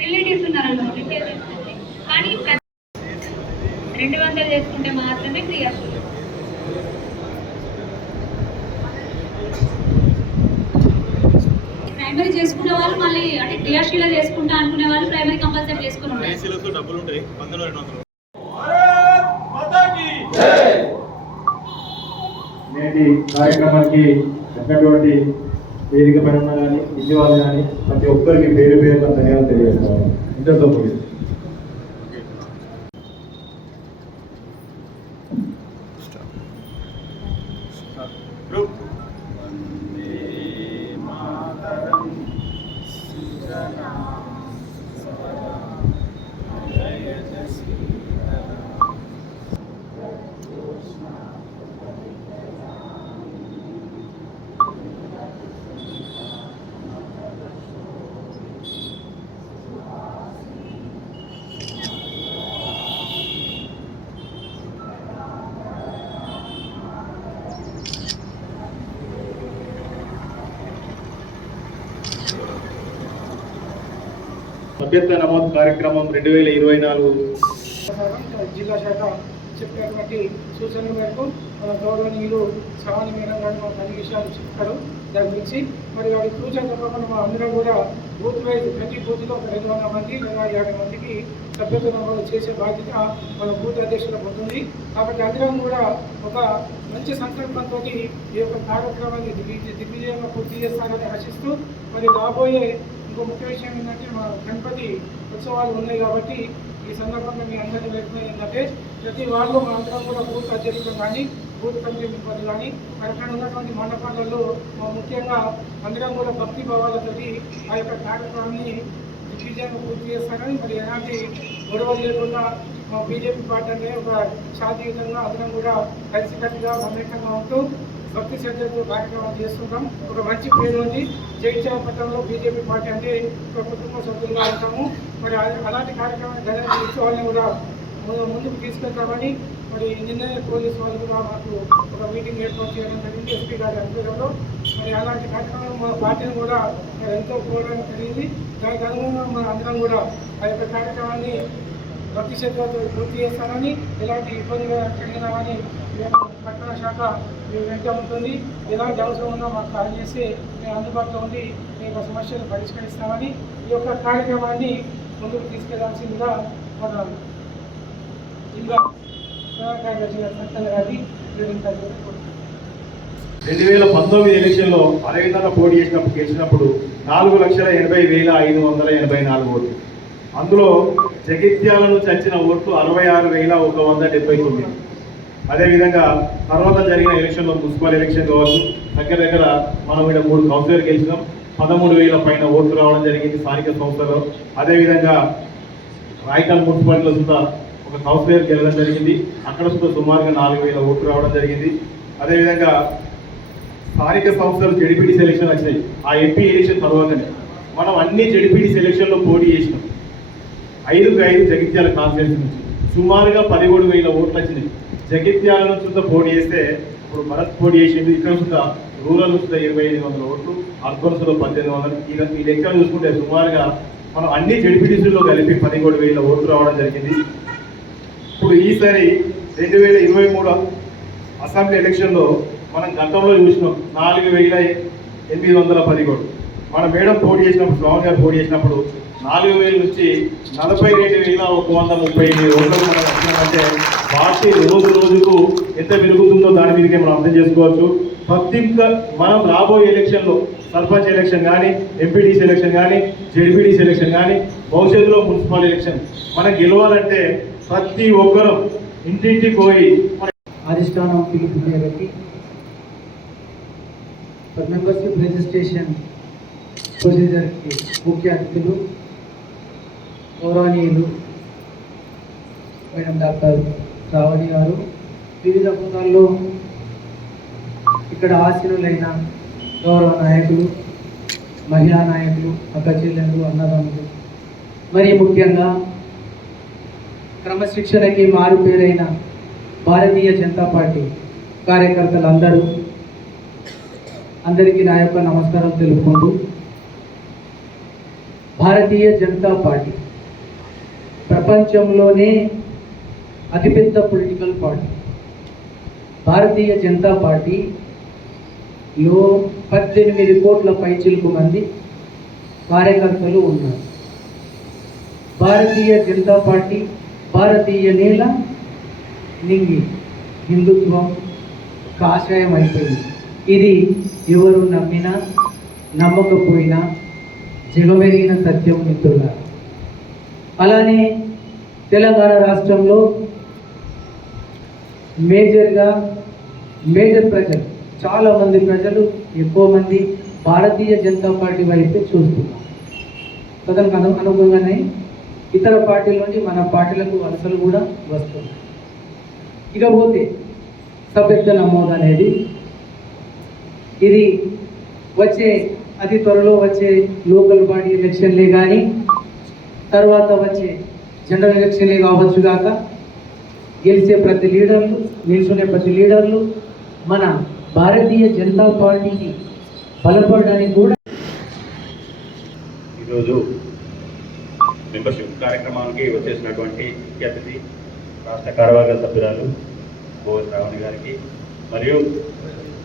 Relatives ఉన్నారనుకోండి కానీ 200 చేసుకుంటే మాత్రమే ఫ్రీ వస్తుంది. ప్రైమరీ చేసుకునే వాళ్ళు మళ్ళీ అంటే డిఆర్సీలో చేసుకుంటా అనుకునే వాళ్ళు ప్రైమరీ కంపల్సరీ చేసుకుని ఉంటారు. నేటి కార్యక్రమానికి చెప్పినటువంటి వేదిక పైన కానీ విజయవాడ కానీ ప్రతి ఒక్కరికి పేరు పేరు ధన్యవాదాలు తెలియజేస్తాను. ఇంతతో ముగిస్తుంది. సభ్యత్వ నమోదు కార్యక్రమం 2024 జిల్లా శాఖ చెప్పినటువంటి సూచనల మేరకు మన గౌరవనీయులు శ్రావణి మేడం గారు మాకు అన్ని విషయాలు చెప్తారు. దాని గురించి మరి వారి సూచన తప్పకుండా మా అందరం కూడా బూత్ వైజ్ ప్రతి బూత్లో ఒక 200 మంది లేదా 50 మందికి సభ్యత్వ నమోదు చేసే బాధ్యత మన బూత్ అధ్యక్షులకు ఉంటుంది. కాబట్టి అందరం కూడా ఒక మంచి సంకల్పంతో ఈ యొక్క కార్యక్రమాన్ని దిగ్విజయంగా పూర్తి చేస్తారని ఆశిస్తూ మరి రాబోయే ఇంకో ముఖ్య విషయం ఏంటంటే మా గణపతి ఉత్సవాలు ఉన్నాయి కాబట్టి ఈ సందర్భంగా మీ అందరినీ వేడుకునేది ఏంటంటే ప్రతి వాళ్ళు మా అందరం కూడా బూత్ అధ్యక్షులు కానీ బూత్ కమిటీ మెంబర్లు కానీ అక్కడ ఉన్నటువంటి మండపాలలో ముఖ్యంగా అందరం కూడా భక్తి భావాలతోటి ఆ యొక్క కార్యక్రమాన్ని దిగ్విజయంగా పూర్తి చేస్తారని మరి ఎలాంటి గొడవలు లేకుండా మా బీజేపీ పార్టీ అంటే ఒక శాంతియుతంగా అందరం కూడా కలిసికట్టుగా మమేకంగా ఉంటూ భక్తి శ్రద్ధతో కార్యక్రమాలు చేస్తుంటాం. ఒక మంచి పేరు ఉంది. జగిత్యాల పట్టణంలో బీజేపీ పార్టీ అంటే ఒక కుటుంబ సభ్యులుగా ఉంటాము. మరి అలాంటి కార్యక్రమాన్ని ఘనంగా ఉత్సవాలను కూడా ముందుకు తీసుకెళ్తామని మరి నిన్ననే పోలీసు వాళ్ళు కూడా మాకు ఒక మీటింగ్ ఏర్పాటు చేయడం జరిగింది ఎస్పీ గారి ఆధ్వర్యంలో. మరి అలాంటి కార్యక్రమం మా పార్టీని కూడా ఎంతో కోరడం జరిగింది. దానికి అనుగుణంగా మన అందరం కూడా ఆ యొక్క కార్యక్రమాన్ని భక్తి శ్రద్ధతో పూర్తి చేస్తానని ఎలాంటి ఇబ్బందులు కలిగినా కానీ పట్టణ శాఖ మీ వెంట ఉంటుంది. ఎలాంటి అవసరం ఉన్నా మాకు కాల్ చేసి మేము అందుబాటులో ఉండి మీ యొక్క సమస్యలు పరిష్కరిస్తామని ఈ యొక్క కార్యక్రమాన్ని ముందుకు తీసుకెళ్లాల్సిందిగా మన జిల్లా కార్యదర్శి గారి 2019 ఎలక్షన్లో అరవిందన్న పోటీ చేసినప్పుడు 4,80,584 ఓట్లు. అందులో జగిత్యాల నుంచి వచ్చిన ఓట్లు 66,179. అదేవిధంగా తర్వాత జరిగిన ఎలక్షన్లో మున్సిపల్ ఎలక్షన్ కావచ్చు, దగ్గర మనం ఇక్కడ 3 కౌన్సిలర్ గెలిచినాం. 13,000 పైన ఓట్లు రావడం జరిగింది స్థానిక సంస్థలో. అదేవిధంగా రాయకల్ మున్సిపాలిటీలో సుధా ఒక కౌన్సిలర్ గెలవడం జరిగింది. అక్కడ సుధా సుమారుగా 4,000 ఓట్లు రావడం జరిగింది. అదేవిధంగా స్థానిక సంస్థలు జెడ్పీటీ సెలక్షన్ వచ్చినాయి. ఆ ఎంపీ ఎలక్షన్ తర్వాతనే మనం అన్ని జెడ్పీటీ సెలక్షన్లో పోటీ చేసినాం. 5 జగిత్యాల కాన్స్టిట్యూన్సీ నుంచి సుమారుగా 17,000 ఓట్లు వచ్చినాయి. జగిత్యాల నుంచి పోటీ చేస్తే ఇప్పుడు భరత్ పోటీ చేసింది. ఇక్కడ సుద్ధా రూరల్ నుంచి 2,500 ఓట్లు, అర్బన్ 1,800. ఈ లెక్కలు చూసుకుంటే సుమారుగా మనం అన్ని జెడ్పీటీసీల్లో కలిపి 17,000 ఓట్లు రావడం జరిగింది. ఇప్పుడు ఈసారి 2023 అసెంబ్లీ ఎలక్షన్లో మనం గతంలో చూసినాం 4,810 మన మేడం పోటీ చేసినప్పుడు, శ్రావణ్ గారు పోటీ చేసినప్పుడు 4,000 నుంచి 42,138 ఓట్లకు మనం వచ్చినామంటే పార్టీ రోజుకు ఎంత పెరుగుతుందో దాని మీదకే మనం అర్థం చేసుకోవచ్చు. మనం రాబోయే ఎలక్షన్లో సర్పంచ్ ఎలక్షన్ కానీ, ఎంపీటీసీ ఎలక్షన్ కానీ, జెడ్పీటీసీ ఎలక్షన్ కానీ, భవిష్యత్తులో మున్సిపల్ ఎలక్షన్ మనం గెలవాలంటే ప్రతి ఒక్కరూ ఇంటింటికి పోయి అధిష్టానం పిలుపు మేరకి మెంబర్షిప్ రిజిస్ట్రేషన్ ప్రొసీజర్కి ముఖ్య అతిథులు గౌరవనీయులు మేడం డాక్టర్ శ్రావణి గారు, వివిధ హోదాల్లో ఇక్కడ ఆశీనులైన గౌరవ నాయకులు, మహిళా నాయకులు, అక్క చెల్లెలు, అన్నదమ్ములు, మరి ముఖ్యంగా క్రమశిక్షణకి మారుపేరైన భారతీయ జనతా పార్టీ కార్యకర్తలందరూ అందరికీ నా యొక్క నమస్కారం తెలుపుకుంటూ, భారతీయ జనతా పార్టీ ప్రపంచంలోనే అతిపెద్ద పొలిటికల్ పార్టీ. భారతీయ జనతా పార్టీలో 18 కోట్ల పైచిలుకు మంది కార్యకర్తలు ఉన్నారు. భారతీయ జనతా పార్టీ భారతీయ నేల నింగి హిందుత్వం కాషాయం అయిపోయింది. ఇది ఎవరు నమ్మినా నమ్మకపోయినా జగమెరిగిన సత్యం మిత్రులారా. అలానే తెలంగాణ రాష్ట్రంలో మేజర్ ప్రజలు, చాలామంది ప్రజలు, ఎక్కువ మంది భారతీయ జనతా పార్టీ వైపే చూస్తున్నారు. తదనికి అనుగుణంగానే ఇతర పార్టీల నుండి మన పార్టీలకు వలసలు కూడా వస్తున్నాయి. ఇకపోతే సభ్యత్వ నమోదు అనేది ఇది అతి త్వరలో వచ్చే లోకల్ బాడీ ఎలక్షన్లే కానీ, తర్వాత వచ్చే జనరల్ ఎలక్షన్లే కావచ్చు కాక, గెలిచే ప్రతి లీడర్లు, నిల్చునే ప్రతి లీడర్లు మన భారతీయ జనతా పార్టీకి బలపడడానికి కూడా ఈరోజు మెంబర్షిప్ కార్యక్రమానికి వచ్చేసినటువంటి ముఖ్య అతిథి రాష్ట్ర కార్యవర్గ సభ్యురాలు భోగస్ రావణి గారికి, మరియు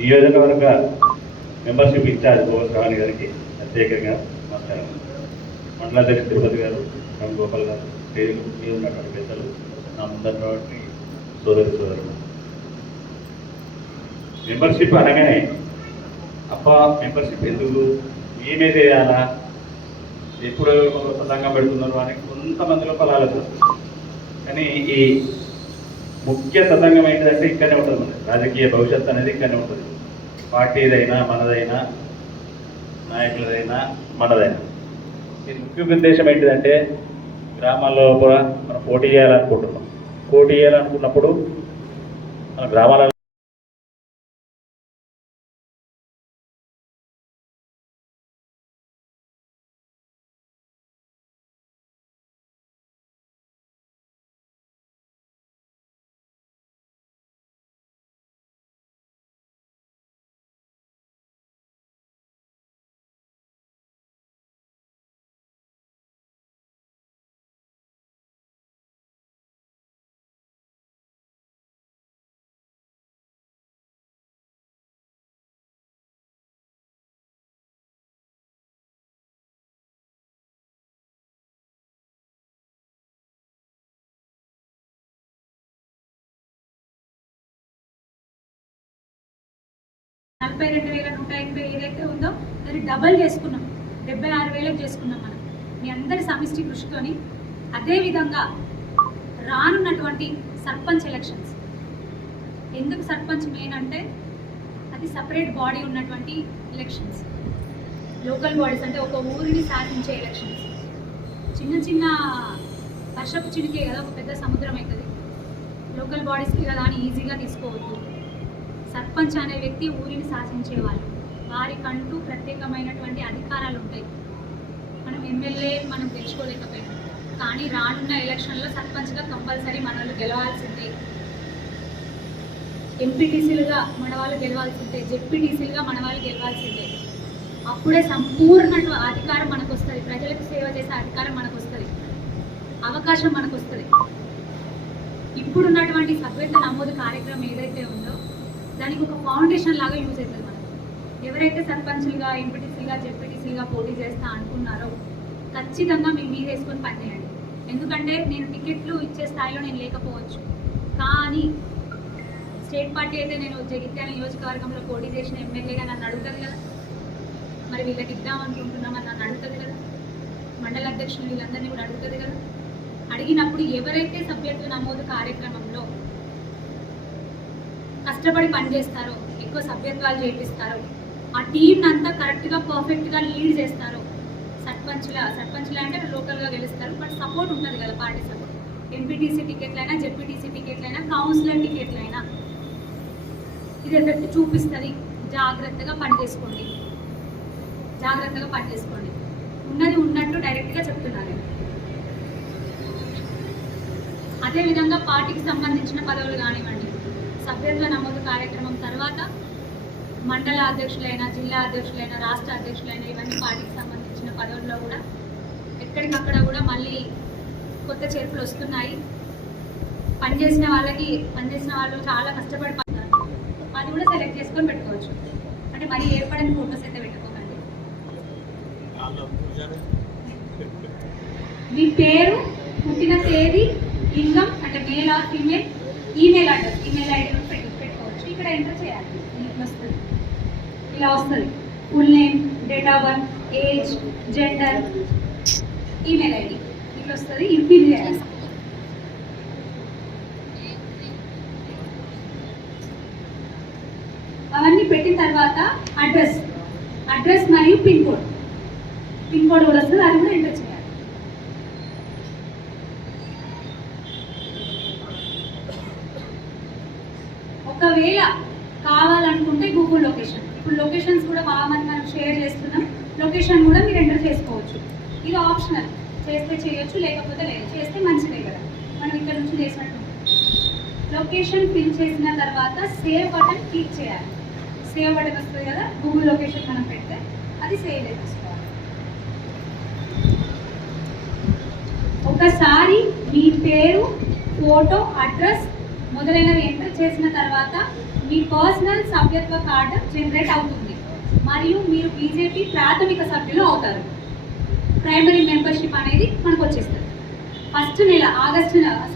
నియోజకవర్గ మెంబర్షిప్ ఇన్ఛార్జ్ భోగస్ రావణి గారికి ప్రత్యేకంగా నమస్కారం. మండలాధ్యక్షుడు తిరుపతి గారు, రామగోపాల్ గారు, స్టేజ్ మీద ఉన్నటువంటి పెద్దలు, నా ముందటువంటి సోదరులు, మెంబర్షిప్ అనగానే మెంబర్షిప్ ఎందుకు, ఏమే చేయాలా, ఎప్పుడు సంఘం పెడుతున్నారు అని కొంతమంది లోపల ఆలోచన. కానీ ఈ ముఖ్య తతంగం ఏంటిదంటే ఇక్కడనే ఉంటుంది. మన రాజకీయ భవిష్యత్తు అనేది ఇక్కడనే ఉంటుంది. పార్టీదైనా మనదైనా, నాయకులదైనా మనదైనా. ఇది ముఖ్య ఉద్దేశం ఏంటిదంటే గ్రామాల్లో కూడా మనం పోటీ చేయాలనుకుంటున్నాం. పోటీ చేయాలనుకున్నప్పుడు మన గ్రామాలలో $42,180 ఏదైతే ఉందో దాన్ని డబల్ చేసుకున్నాం, 76,000 చేసుకున్నాం మనం మీ అందరి సమిష్టి కృషితోని. అదేవిధంగా రానున్నటువంటి సర్పంచ్ ఎలక్షన్స్, ఎందుకు సర్పంచ్ మెయిన్ అంటే అది సపరేట్ బాడీ ఉన్నటువంటి ఎలక్షన్స్. లోకల్ బాడీస్ అంటే ఒక ఊరిని సాధించే ఎలక్షన్స్. చిన్న చిన్న వర్షపు చినికే కదా ఒక పెద్ద సముద్రం అవుతుంది. లోకల్ బాడీస్కి కదా అని ఈజీగా తీసుకోవద్దు. సర్పంచ్ అనే వ్యక్తి ఊరిని శాసించేవాళ్ళు, వారికంటూ ప్రత్యేకమైనటువంటి అధికారాలు ఉంటాయి. మనం ఎమ్మెల్యే మనం తెలుసుకోలేకపోయినాం, కానీ రానున్న ఎలక్షన్లో సర్పంచ్గా కంపల్సరీ మన వాళ్ళు గెలవాల్సిందే. ఎంపీటీసీలుగా మన వాళ్ళు గెలవాల్సిందే, జెడ్పీటీసీలుగా మన వాళ్ళు గెలవాల్సిందే. అప్పుడే సంపూర్ణ అధికారం మనకు వస్తుంది, ప్రజలకు సేవ చేసే అధికారం మనకు వస్తుంది, అవకాశం మనకు వస్తుంది. ఇప్పుడున్నటువంటి సభ్యత్వ నమోదు కార్యక్రమం ఏదైతే ఉందో దానికి ఒక ఫౌండేషన్ లాగా యూజ్ అవుతుంది. మనకు ఎవరైతే సర్పంచులుగా, ఎంపీటీసీలుగా, జెడ్పీటీసీలుగా పోటీ చేస్తా అనుకున్నారో ఖచ్చితంగా మీ మీద వేసుకొని పనిచేయండి. ఎందుకంటే నేను టికెట్లు ఇచ్చే స్థాయిలో నేను లేకపోవచ్చు, కానీ స్టేట్ పార్టీ అయితే నేను జగిత్యాల నియోజకవర్గంలో పోటీ చేసిన ఎమ్మెల్యేగా నన్ను అడుగుతుంది కదా, మరి వీళ్ళకి ఇద్దామనుకుంటున్నామని నన్ను అడుగుతుంది కదా, మండల అధ్యక్షులు వీళ్ళందరినీ కూడా అడుగుతుంది కదా. అడిగినప్పుడు ఎవరైతే సభ్యత్వ నమోదు కార్యక్రమంలో కష్టపడి పనిచేస్తారో, ఎక్కువ సభ్యత్వాలు చేపిస్తారో, ఆ టీంని అంతా కరెక్ట్గా పర్ఫెక్ట్గా లీడ్ చేస్తారో, సర్పంచ్లు అంటే లోకల్గా గెలుస్తారు, బట్ సపోర్ట్ ఉంటుంది కదా, పార్టీ సపోర్ట్. ఎంపీటీసీ టికెట్లైనా, జెడ్పీటీసీ టికెట్లైనా, కౌన్సిలర్ టికెట్లైనా ఇది ఎఫెక్ట్ చూపిస్తుంది. జాగ్రత్తగా పనిచేసుకోండి, జాగ్రత్తగా ఉన్నది ఉన్నట్టు డైరెక్ట్గా చెప్తున్నారు. అదేవిధంగా పార్టీకి సంబంధించిన పదవులు కానివ్వండి, సభ్యత్వ నమోదు కార్యక్రమం తర్వాత మండల అధ్యక్షులైన, జిల్లా అధ్యక్షులైన, రాష్ట్ర అధ్యక్షులైన ఇవన్నీ పార్టీకి సంబంధించిన పదవుల్లో కూడా ఎక్కడికక్కడ కూడా మళ్ళీ కొత్త చేర్పులు వస్తున్నాయి. పనిచేసిన వాళ్ళు చాలా కష్టపడి పడతారు. అది కూడా సెలెక్ట్ చేసుకొని పెట్టుకోవచ్చు. అంటే మరి ఏర్పడిన ఫోటోస్ అయితే పెట్టుకోకండి. మీ పేరు, పుట్టిన తేదీ, లింగం అంటే male or female, email address, email ID పెట్టుకోవచ్చు. ఇక్కడ ఎంటర్ చేయాలి. ఇలా వస్తుంది full name, date of birth, age, gender, email ID ఇట్లా వస్తుంది. ఇది ఫిల్ చేయాలి. అవన్నీ పెట్టిన తర్వాత అడ్రస్ మరియు పిన్ కోడ్ కూడా వస్తుంది. అది కూడా ఎంటర్ చేయాలి. ఒకవేళ కావాలనుకుంటే గూగుల్ లొకేషన్, ఇప్పుడు లొకేషన్స్ కూడా బాగా మంది మనం షేర్ చేస్తున్నాం. లొకేషన్ కూడా మీరు ఎంటర్ చేసుకోవచ్చు. ఇది ఆప్షనల్, చేస్తే చేయొచ్చు, లేకపోతే లేదు. చేస్తే మంచిదే కదా, మనం ఇక్కడ నుంచి చేసినట్టు. లొకేషన్ ఫిల్ చేసిన తర్వాత సేవ్ బటన్ క్లిక్ చేయాలి. సేవ్ బటన్ వస్తుంది కదా, గూగుల్ లొకేషన్ మనం పెడితే అది సేవ్ చేసుకోవాలి. ఒకసారి మీ పేరు, ఫోటో, అడ్రస్ మొదలైనవి ఎంటర్ చేసిన తర్వాత మీ పర్సనల్ సభ్యత్వ కార్డు జనరేట్ అవుతుంది మరియు మీరు బీజేపీ ప్రాథమిక సభ్యులు అవుతారు. ప్రైమరీ మెంబర్షిప్ అనేది మనకు వచ్చేస్తుంది. ఫస్ట్ నెల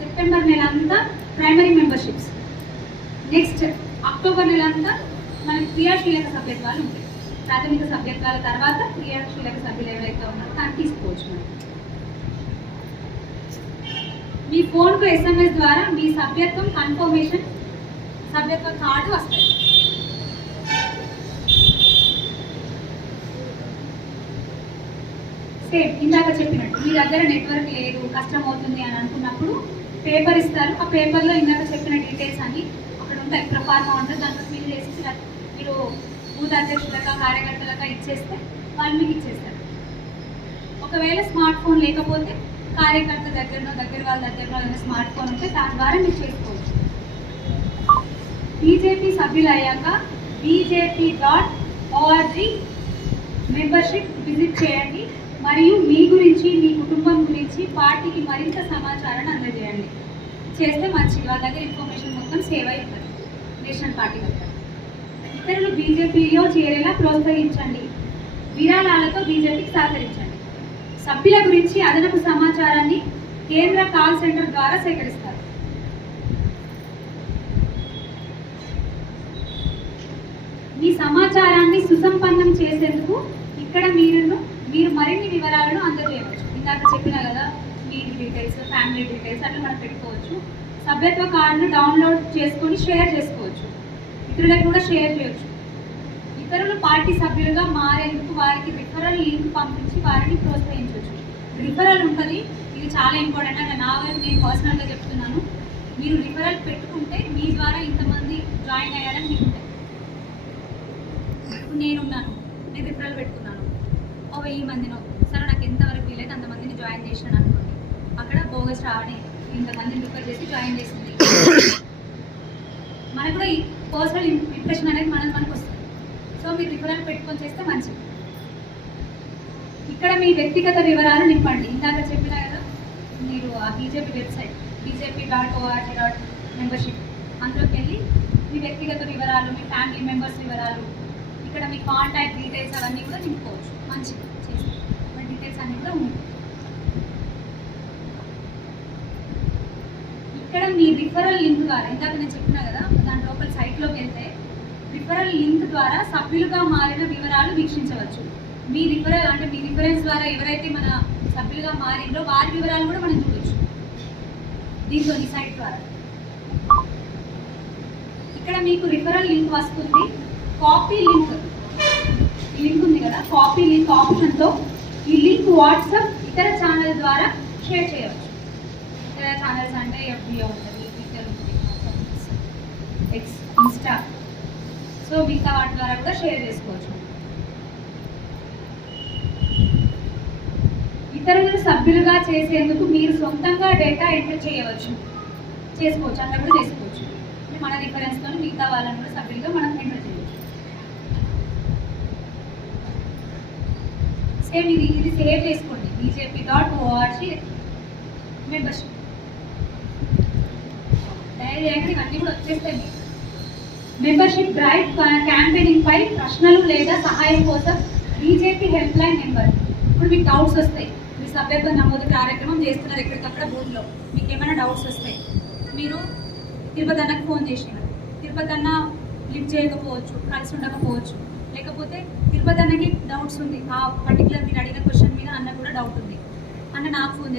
సెప్టెంబర్ నెల అంతా ప్రైమరీ మెంబర్షిప్స్. నెక్స్ట్ అక్టోబర్ నెల అంతా మనకి క్రియాశీలక సభ్యత్వాలు ఉంటాయి. ప్రాథమిక సభ్యత్వాల తర్వాత క్రియాశీలక సభ్యులు ఎవరైతే ఉన్నారో దాన్ని తీసుకోవచ్చు. మనం మీ ఫోన్కు SMS ద్వారా మీ సభ్యత్వం కన్ఫర్మేషన్, సభ్యత్వ కార్డు వస్తాయి. సేమ్ ఇందాక చెప్పినట్టు మీ దగ్గర నెట్వర్క్ లేదు, కష్టం అవుతుంది అని అనుకున్నప్పుడు పేపర్ ఇస్తారు. ఆ పేపర్లో ఇందాక చెప్పిన డీటెయిల్స్ అన్ని అక్కడ ఉంటాయి. ప్రఫార్మా ఉంటుంది, దాంట్లో ఫిల్ చేసి మీరు బూత్ అధ్యక్షులుగా, కార్యకర్తలుగా ఇచ్చేస్తే వాళ్ళు మీకు ఇచ్చేస్తారు. ఒకవేళ స్మార్ట్ ఫోన్ లేకపోతే కార్యకర్త దగ్గర వాళ్ళ దగ్గర స్మార్ట్ ఫోన్ ఉంటే దాని ద్వారా మీరు చేసుకోవచ్చు. బీజేపీ సభ్యులు అయ్యాక bjp.org మెంబర్షిప్ విజిట్ చేయండి మరియు మీ గురించి, మీ కుటుంబం గురించి పార్టీకి మరింత సమాచారాన్ని అందజేయండి. చేస్తే మంచిది. వాళ్ళ దగ్గర ఇన్ఫర్మేషన్ మొత్తం సేవ్ అయి ఉంటుంది నేషనల్ పార్టీ దగ్గర. ఇతరులు బీజేపీలో చేరేలా ప్రోత్సహించండి. విరాళాలతో బీజేపీకి సహకరించండి. సభ్యుల గురించి అదనపు సమాచారాన్ని కేంద్ర కాల్ సెంటర్ ద్వారా సేకరిస్తారు. మీ సమాచారాన్ని సుసంపన్నం చేసేందుకు ఇక్కడ మీరు మరిన్ని వివరాలను అందజేయవచ్చు. ఇందాక చెప్పిన కదా, మీ డీటెయిల్స్, ఫ్యామిలీ డీటెయిల్స్ అట్లా మనం పెట్టుకోవచ్చు. సభ్యత్వ కార్డును డౌన్లోడ్ చేసుకొని షేర్ చేసుకోవచ్చు. ఇతరులకు కూడా షేర్ చేయొచ్చు. ఇతరులు పార్టీ సభ్యులుగా మారేందుకు వారికి రిఫరల్ లింక్ పంపించి వారిని ప్రోత్సహించవచ్చు. రిఫరల్ ఉంటుంది, ఇది చాలా ఇంపార్టెంట్. అంటే నా వైపు నేను పర్సనల్గా చెప్తున్నాను. మీరు రిఫరల్ పెట్టుకుంటే మీ ద్వారా ఇంతమంది జాయిన్ అయ్యారని మీకు ఉంటాయి. ఇప్పుడు నేను రిఫరల్ పెట్టుకున్నాను, 1000 మందినో, సరే నాకు ఎంతవరకు వీలైతే అంతమందిని జాయిన్ చేసినాను అనుకోండి. అక్కడ బోగస్ రావని ఇంతమందిని రిఫర్ చేసి జాయిన్ చేసింది. మనకు కూడా ఈ పర్సనల్ ఇంప్రెషన్ అనేది మనకు వస్తుంది. సో మీరు రిఫరల్ పెట్టుకొని చేస్తే మంచిది. ఇక్కడ మీ వ్యక్తిగత వివరాలు నింపండి. ఇందాక చెప్పినా కదా, మీరు ఆ బీజేపీ వెబ్సైట్ bjp.org మెంబర్షిప్ అందులోకి వెళ్ళి మీ వ్యక్తిగత వివరాలు, మీ ఫ్యామిలీ మెంబర్స్ వివరాలు, ఇక్కడ మీ కాంటాక్ట్ డీటెయిల్స్ అవన్నీ కూడా నింపుకోవచ్చు. మంచిది చేసి డీటెయిల్స్ అన్నీ కూడా ఉంటాయి. ఇక్కడ మీ రిఫరల్ లింక్ ద్వారా, ఇందాక నేను చెప్పినా కదా, దాని లోపల సైట్లోకి వెళ్తే రిఫరల్ లింక్ ద్వారా సభ్యులుగా మారిన వివరాలు వీక్షించవచ్చు. మీ రిఫరల్ అంటే మీ రిఫరెన్స్ ద్వారా ఎవరైతే మన సభ్యులుగా మారిందో వారి వివరాలు కూడా మనం చూడొచ్చు దీంతో, ఈ సైట్ ద్వారా. ఇక్కడ మీకు రిఫరల్ లింక్ వస్తుంది. కాపీ లింక్, ఈ లింక్ ఉంది కదా, కాపీ లింక్ ఆప్షన్తో ఈ లింక్ వాట్సాప్ ఇతర ఛానల్ ద్వారా షేర్ చేయవచ్చు. ఇతర ఛానల్స్ అంటే FB ఉంటుంది, ట్విట్టర్ ఉంటుంది, ఎక్స్, ఇన్స్టా, సో మిగతా వాటి ద్వారా కూడా షేర్ చేసుకోవచ్చు. ఇతరులను సభ్యులుగా చేసేందుకు మీరు సొంతంగా డేటా ఎంటర్ చేయవచ్చు. చేసుకోవచ్చు, అట్లా కూడా చేసుకోవచ్చు. మన రిఫరెన్స్తో మిగతా వాళ్ళని కూడా సభ్యులుగా మనం ఎంటర్ చేయవచ్చు. సేమ్ ఇది సేవ్ చేసుకోండి, bjp.org మెంబర్షిప్. డైరీ అన్నీ కూడా వచ్చేస్తాయి మీకు. మెంబర్షిప్ డ్రైవ్ క్యాంపెయినింగ్ పై ప్రశ్నలు లేదా సహాయం కోసం బీజేపీ హెల్ప్ లైన్ నెంబర్. ఇప్పుడు మీకు డౌట్స్ వస్తాయి, మీ సభ్యత్వ నమోదు కార్యక్రమం చేస్తున్నారు ఎక్కడికక్కడ బూత్లో, మీకు ఏమైనా డౌట్స్ వస్తాయి, మీరు తిరుపతి అన్నకు ఫోన్ చేసినారు, తిరుపతి అన్న లిఫ్ట్ చేయకపోవచ్చు, కలిసి ఉండకపోవచ్చు, లేకపోతే తిరుపతి అన్నకి డౌట్స్ ఉంది, ఆ పర్టికులర్ మీరు అడిగిన క్వశ్చన్ మీద అన్న కూడా డౌట్ ఉంది, అన్న నాకు ఫోన్